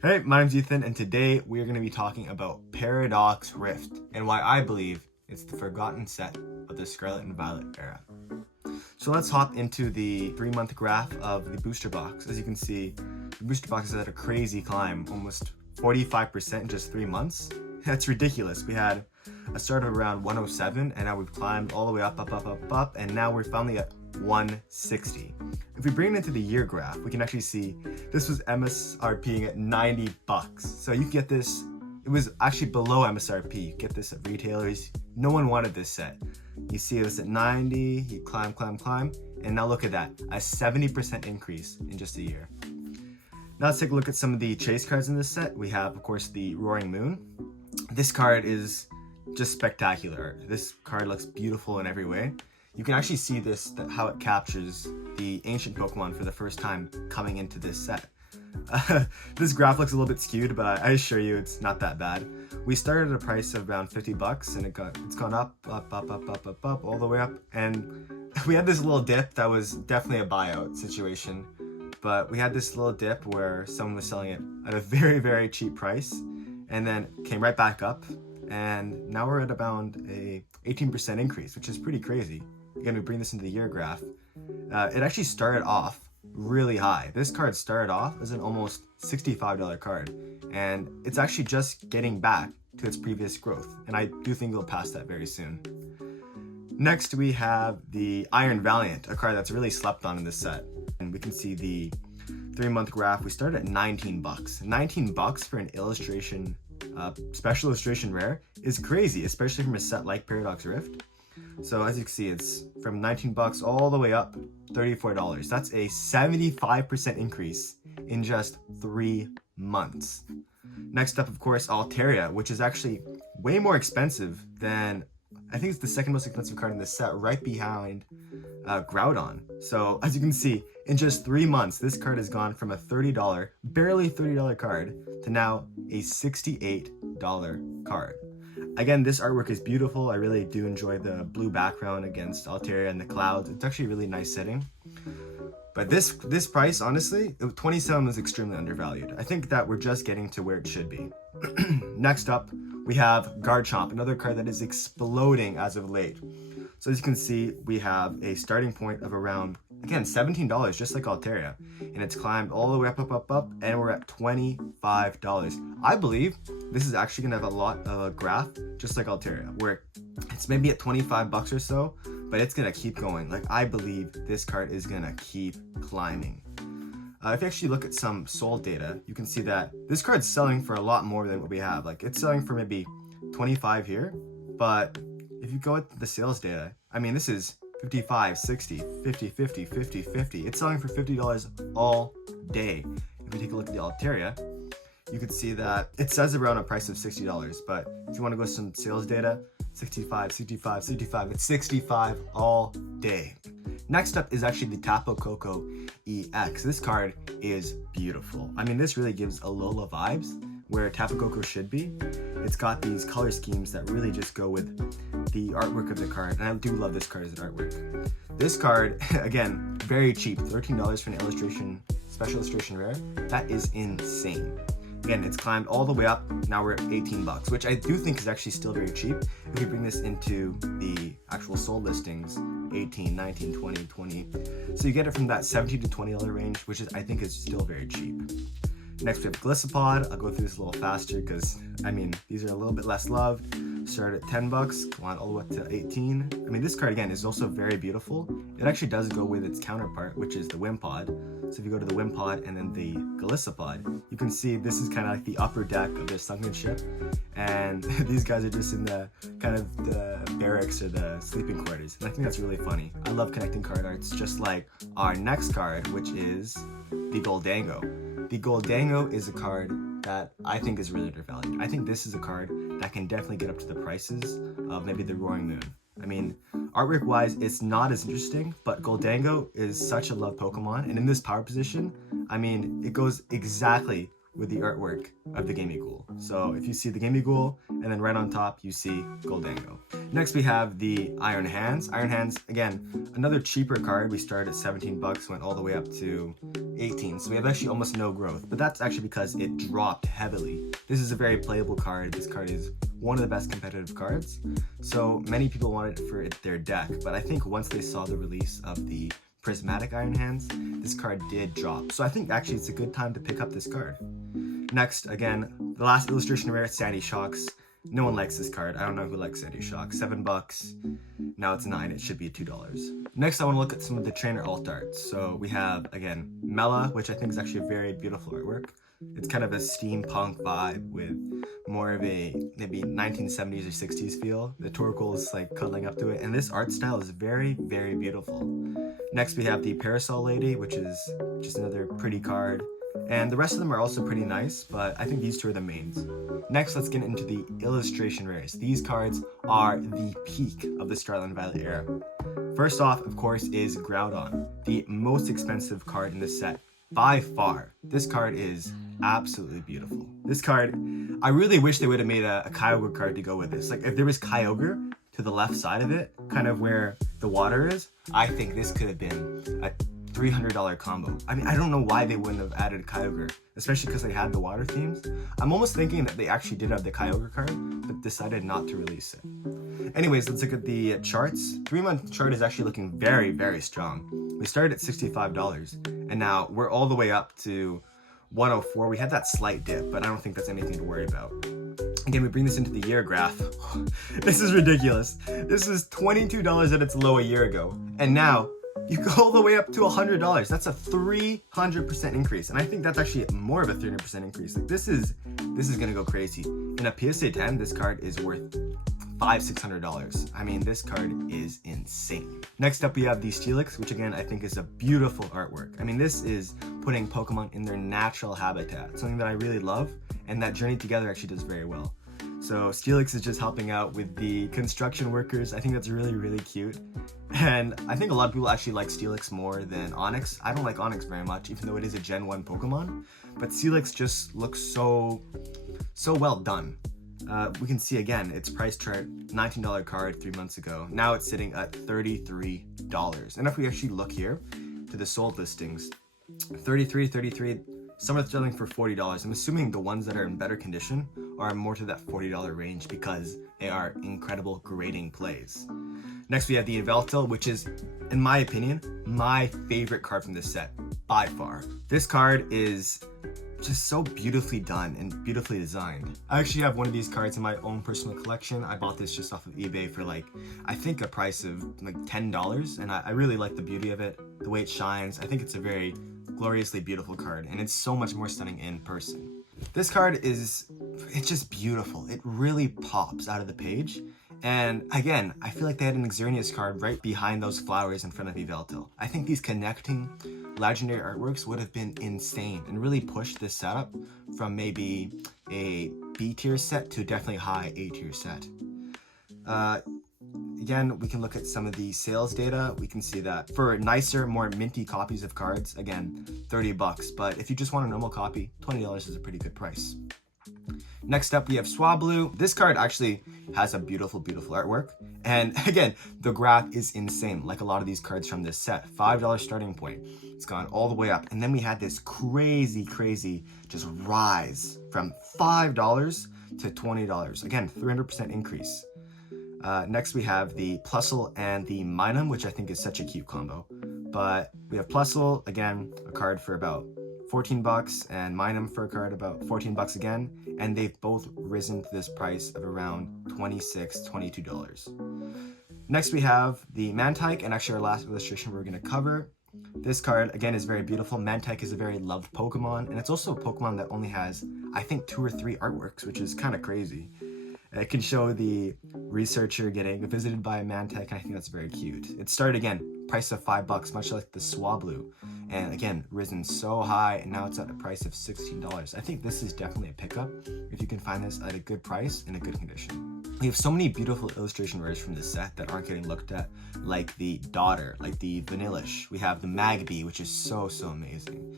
Hey, my name's Ethan, and today we are going to be talking about Paradox Rift and why I believe it's the forgotten set of the Scarlet and Violet era. So let's hop into the 3-month graph of the booster box. As you can see, the booster box is at a crazy climb, almost 45% in just 3 months. That's ridiculous. We had a start of around 107, and now we've climbed all the way up, and now we're finally at 160. If we bring it into the year graph, we can actually see this was MSRPing at 90 bucks. So you can get this, it was actually below MSRP. You get this at retailers. No one wanted this set. You see this at 90, you climb, and now look at that, a 70% increase in just a year. Now let's take a look at some of the chase cards in this set. We have, of course, the Roaring Moon. This card is just spectacular. This card looks beautiful in every way. You can actually see this, how it captures the ancient Pokemon for the first time coming into this set. This graph looks a little bit skewed, but I assure you it's not that bad. We started at a price of around 50 bucks and it's gone up, all the way up. And we had this little dip that was definitely a buyout situation. But we had this little dip where someone was selling it at a very, very cheap price and then came right back up. And now we're at about a 18% increase, which is pretty crazy. Again, we bring this into the year graph. It actually started off really high. This card started off as an almost $65 card, and it's actually just getting back to its previous growth, and I do think it'll pass that very soon. Next, we have the Iron Valiant, a card that's really slept on in this set. And we can see the 3-month graph. We started at 19 bucks. 19 bucks for an illustration, special illustration rare is crazy, especially from a set like Paradox Rift. So as you can see, it's from 19 bucks all the way up $34. That's a 75% increase in just 3 months. Next up, of course, Altaria, which is actually way more expensive than, I think it's the second most expensive card in this set, right behind Groudon. So as you can see, in just 3 months, this card has gone from a $30, barely $30 card to now a $68 card. Again, this artwork is beautiful. I really do enjoy the blue background against Altaria and the clouds. It's actually a really nice setting. But this price, honestly, 27 was extremely undervalued. I think that we're just getting to where it should be. Next up, we have Garchomp, another card that is exploding as of late. So as you can see, we have a starting point of around, again, $17, just like Altaria. And it's climbed all the way up, and we're at $25. I believe this is actually gonna have a lot of a graph, just like Altaria, where it's maybe at 25 bucks or so, but it's gonna keep going. Like, I believe this card is gonna keep climbing. If you actually look at some sold data, you can see that this card's selling for a lot more than what we have. Like, it's selling for maybe 25 here, but if you go at the sales data, I mean, this is 55, 60, 50, 50, 50, 50. It's selling for $50 all day. If you take a look at the Altaria, you can see that it says around a price of $60, but if you want to go to some sales data, 65, 65, 65, it's 65 all day. Next up is actually the Tapu Koko EX. This card is beautiful. I mean, this really gives Alola vibes, where Tapu Koko should be. It's got these color schemes that really just go with the artwork of the card, and I do love this card as an artwork. This card, again, very cheap, $13 for an illustration, special illustration rare. That is insane. Again, it's climbed all the way up. Now we're at 18 bucks, which I do think is actually still very cheap. If we bring this into the actual sold listings, 18, 19, 20, 20. So you get it from that $17 to $20 range, which is, I think, is still very cheap. Next we have Gliscopod. I'll go through this a little faster because, I mean, these are a little bit less loved. Start at 10 bucks, go on all the way up to 18. I mean, this card, again, is also very beautiful. It actually does go with its counterpart, which is the Wimpod. So if you go to the Wimpod and then the Gliscopod, you can see this is kind of like the upper deck of their sunken ship. And these guys are just in the kind of the barracks or the sleeping quarters. And I think that's really funny. I love connecting card arts, just like our next card, which is the Goldango. The Goldango is a card that I think is really undervalued. I think this is a card that can definitely get up to the prices of maybe the Roaring Moon. I mean, artwork wise, it's not as interesting, but Goldango is such a loved Pokemon, and in this power position, I mean, it goes exactly with the artwork of the Gameghoul. So if you see the Gameghoul, and then right on top you see Goldango. Next we have the Iron Hands. Iron Hands, again, another cheaper card. We started at 17 bucks, went all the way up to 18. So we have actually almost no growth, but that's actually because it dropped heavily. This is a very playable card. This card is one of the best competitive cards. So many people wanted it for their deck, but I think once they saw the release of the Prismatic Iron Hands, this card did drop. So I think actually it's a good time to pick up this card. Next, again, the last illustration rare, Sandy Shocks. No one likes this card. I don't know who likes Sandy Shocks. 7 bucks. Now it's 9. It should be $2. Next, I want to look at some of the trainer alt arts. So we have, again, Mela, which I think is actually a very beautiful artwork. It's kind of a steampunk vibe with more of a maybe 1970s or 60s feel. The Torkoal is like cuddling up to it, and this art style is very, very beautiful. Next we have the Parasol Lady, which is just another pretty card. And the rest of them are also pretty nice, but I think these two are the mains. Next, let's get into the illustration rares. These cards are the peak of the Scarlet Violet era. First off, of course, is Groudon, the most expensive card in this set. By far, this card is absolutely beautiful. This card, I really wish they would have made a Kyogre card to go with this. Like if there was Kyogre to the left side of it, kind of where the water is, I think this could have been a $300 combo. I mean, I don't know why they wouldn't have added Kyogre, especially because they had the water themes. I'm almost thinking that they actually did have the Kyogre card, but decided not to release it. Anyways, let's look at the charts. 3-month chart is actually looking very, very strong. We started at $65, and now we're all the way up to 104. We had that slight dip, but I don't think that's anything to worry about. Again, we bring this into the year graph. This is ridiculous. This is $22 at its low a year ago, and now you go all the way up to $100. That's a 300% increase, and I think that's actually more of a 300% increase. Like this is gonna go crazy. In a PSA 10, this card is worth $500-600. I mean, this card is insane. Next up, we have the Steelix, which again I think is a beautiful artwork. I mean, this is putting Pokemon in their natural habitat, something that I really love, and that Journey Together actually does very well. So Steelix is just helping out with the construction workers. I think that's really, really cute. And I think a lot of people actually like Steelix more than Onix. I don't like Onix very much, even though it is a Gen 1 Pokemon. But Steelix just looks so well done. We can see again, its price chart, $19 card 3 months ago. Now it's sitting at $33. And if we actually look here to the sold listings, 33, some are selling for $40. I'm assuming the ones that are in better condition are more to that $40 range because they are incredible grading plays. Next we have the Yveltal, which is, in my opinion, my favorite card from this set, by far. This card is just so beautifully done and beautifully designed. I actually have one of these cards in my own personal collection. I bought this just off of eBay for like, I think a price of like $10, and I really like the beauty of it, the way it shines. I think it's a very gloriously beautiful card, and it's so much more stunning in person. This card it's just beautiful. It really pops out of the page. And again, I feel like they had an Xerneas card right behind those flowers in front of Yveltal. I think these connecting legendary artworks would have been insane and really pushed this setup from maybe a B tier set to definitely high A tier set. Again, we can look at some of the sales data. We can see that for nicer, more minty copies of cards, again, $30. But if you just want a normal copy, $20 is a pretty good price. Next up, we have Swablu. This card actually has a beautiful, beautiful artwork. And again, the graph is insane, like a lot of these cards from this set. $5 starting point. It's gone all the way up. And then we had this crazy, crazy just rise from $5 to $20. Again, 300% increase. Next, we have the Plusle and the Minun, which I think is such a cute combo. But we have Plusle, again, a card for about $14, and Minun for a card about $14 again, and they've both risen to this price of around $22. Next we have the Mantike, and actually our last illustration we're going to cover. This card, again, is very beautiful. Mantike is a very loved Pokemon, and it's also a Pokemon that only has, I think, 2 or 3 artworks, which is kind of crazy. It can show the researcher getting visited by a Mantike, and I think that's very cute. It started, again, price of $5, much like the Swablu. And again, risen so high, and now it's at a price of $16. I think this is definitely a pickup if you can find this at a good price in a good condition. We have so many beautiful illustration rares from this set that aren't getting looked at, like the Daughter, like the Vanillish. We have the Magby, which is so amazing.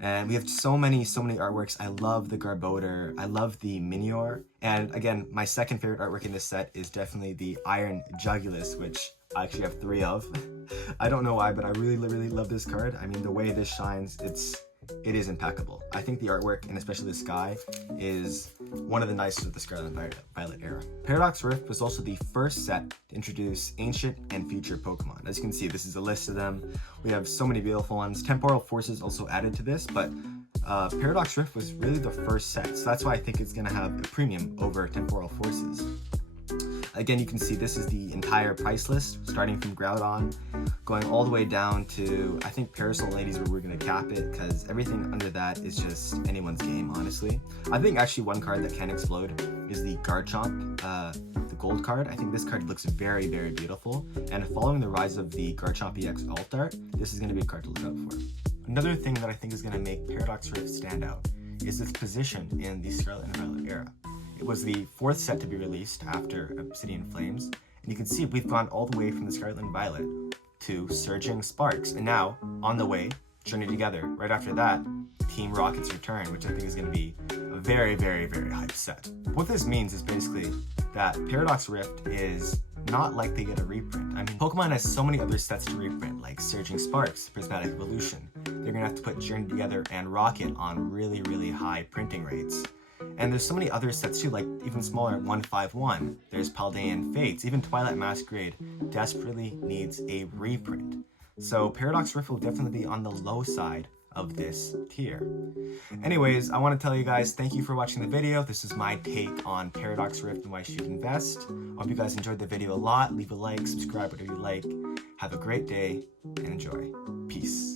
And we have so many artworks. I love the Garbodor, I love the Minior. And again, my second favorite artwork in this set is definitely the Iron Jugulus, which I actually have 3 of. I don't know why, but I really love this card. I mean, the way this shines, it is impeccable. I think the artwork, and especially the sky, is one of the nicest of the Scarlet Violet era. Paradox Rift was also the first set to introduce ancient and future Pokemon. As you can see, this is a list of them. We have so many beautiful ones. Temporal Forces also added to this, but Paradox Rift was really the first set, so that's why I think it's going to have a premium over Temporal Forces. Again, you can see this is the entire price list, starting from Groudon, going all the way down to, I think, Parasol Ladies, where we're going to cap it, because everything under that is just anyone's game, honestly. I think actually one card that can explode is the Garchomp, the gold card. I think this card looks very beautiful, and following the rise of the Garchomp EX alt art, this is going to be a card to look out for. Another thing that I think is going to make Paradox Rift stand out is its position in the Scarlet and Violet era. It was the 4th set to be released after Obsidian Flames, and you can see we've gone all the way from the Scarlet and Violet to Surging Sparks, and now, on the way, Journey Together. Right after that, Team Rocket's Return, which I think is going to be a very hype set. What this means is basically that Paradox Rift is not like they get a reprint. I mean, Pokemon has so many other sets to reprint, like Surging Sparks, Prismatic Evolution. They're going to have to put Journey Together and Rocket on really high printing rates. And there's so many other sets too, like even smaller 151. There's Paldean Fates. Even Twilight Masquerade desperately needs a reprint. So Paradox Rift will definitely be on the low side of this tier. Anyways, I want to tell you guys, thank you for watching the video. This is my take on Paradox Rift and why you should invest. I hope you guys enjoyed the video a lot. Leave a like, subscribe, whatever you like. Have a great day and enjoy. Peace.